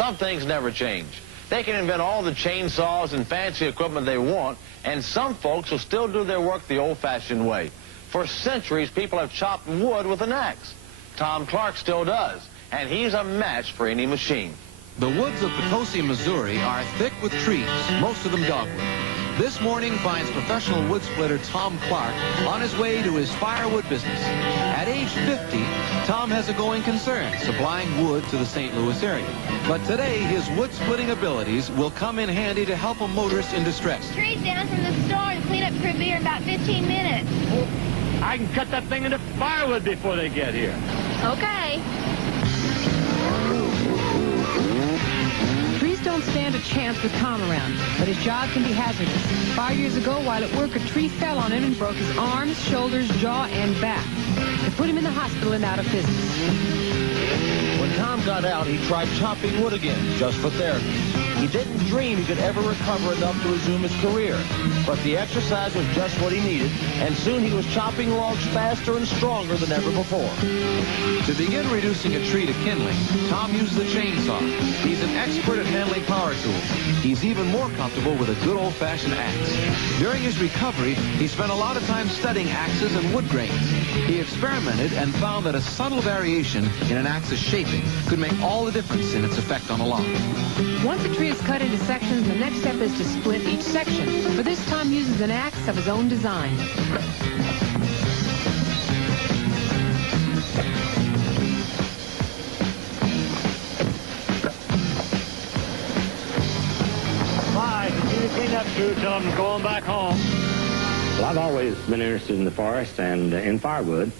Some things never change. They can invent all the chainsaws and fancy equipment they want, and some folks will still do their work the old-fashioned way. For centuries, people have chopped wood with an axe. Tom Clark still does, and he's a match for any machine. The woods of Potosi, Missouri are thick with trees, most of them dogwood. This morning finds professional wood splitter Tom Clark on his way to his firewood business. At age 50, Tom has a going concern, supplying wood to the St. Louis area. But today, his wood splitting abilities will come in handy to help a motorist in distress. Trees down from the store and clean up for beer in about 15 minutes. I can cut that thing into firewood before they get here. Okay. Trees don't stand a chance with Tom around, but his job can be hazardous. 5 years ago, while at work, a tree fell on him and broke his arms, shoulders, jaw, and back. They put him in the hospital and out of business. When Tom got out, he tried chopping wood again, just for therapy. He didn't dream he could ever recover enough to resume his career, but the exercise was just what he needed, and soon he was chopping logs faster and stronger than ever before. To begin reducing a tree to kindling, Tom uses a chainsaw. He's an expert at handling power tools. He's even more comfortable with a good old-fashioned axe. During his recovery, he spent a lot of time studying axes and wood grains. He experimented and found that a subtle variation in an axe's shaping could make all the difference in its effect on a log. Once a tree is cut into sections, the next step is to split each section. For this, Tom uses an axe of his own design. Bye. Continue to clean up, crew. Tell them to go on back home. Well, I've always been interested in the forest and in firewood.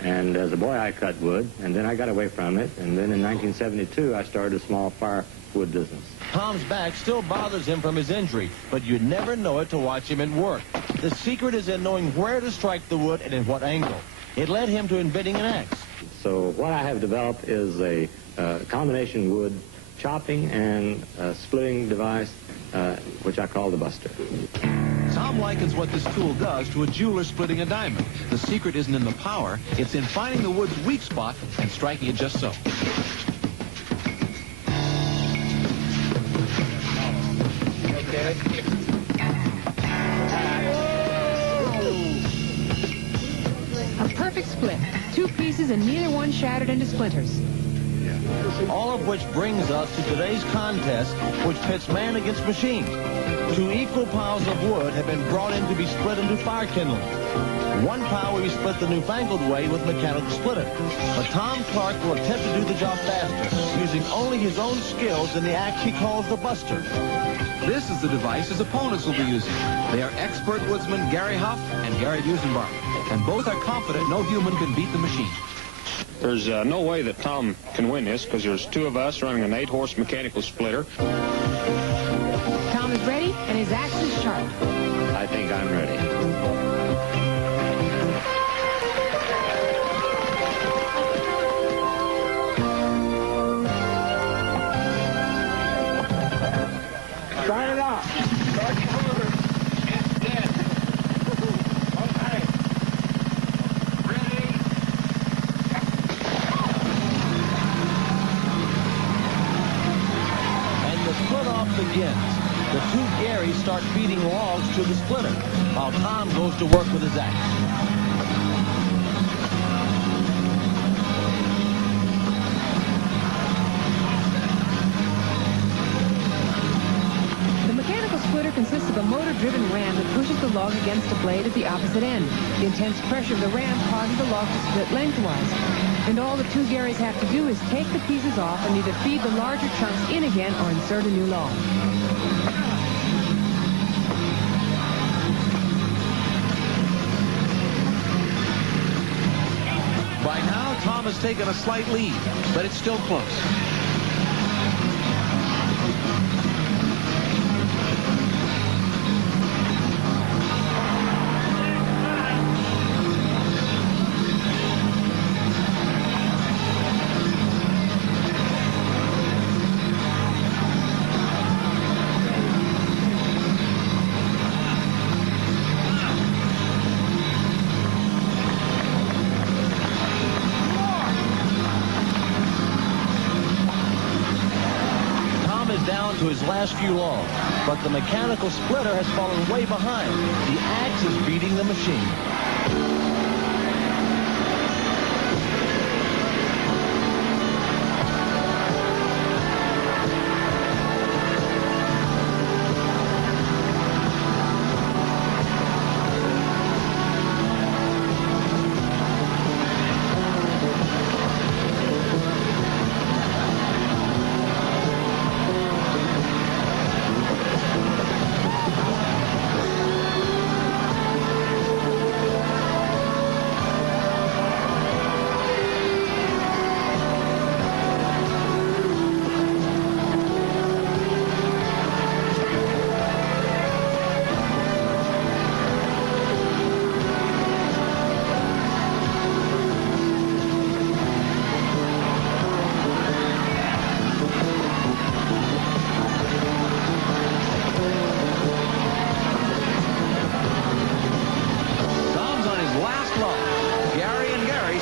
And as a boy, I cut wood, and then I got away from it. And then in 1972, I started a small firewood business. Tom's back still bothers him from his injury, but you'd never know it to watch him at work. The secret is in knowing where to strike the wood and in what angle. It led him to inventing an axe. So what I have developed is a combination wood chopping and splitting device, which I call the Buster. Tom likens what this tool does to a jeweler splitting a diamond. The secret isn't in the power, it's in finding the wood's weak spot and striking it just so. A perfect split. 2 pieces and neither one shattered into splinters. All of which brings us to today's contest, which pits man against machine. 2 equal piles of wood have been brought in to be split into fire kindling. 1 pile will be split the newfangled way with mechanical splitter. But Tom Clark will attempt to do the job faster, using only his own skills in the axe he calls the Buster. This is the device his opponents will be using. They are expert woodsmen Gary Huff and Gary Busenbark, and both are confident no human can beat the machine. There's no way that Tom can win this because there's 2 of us running an 8-horse mechanical splitter. Tom is ready, and his axe is sharp. I think I'm ready. Start it off. Begins. The 2 Garys start feeding logs to the splitter, while Tom goes to work with his axe. The mechanical splitter consists of a motor-driven ram that pushes the log against a blade at the opposite end. The intense pressure of the ram causes the log to split lengthwise. And all the 2 Garys have to do is take the pieces off and either feed the larger chunks in again or insert a new log. By now, Tom has taken a slight lead, but it's still close. down to his last few logs, but the mechanical splitter has fallen way behind. The axe is beating the machine.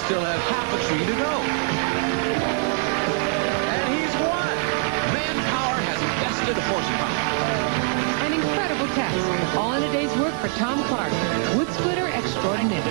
Still have half a tree to go. And he's won. Manpower has bested horsepower. An incredible task, all in a day's work for Tom Clark, wood splitter extraordinaire.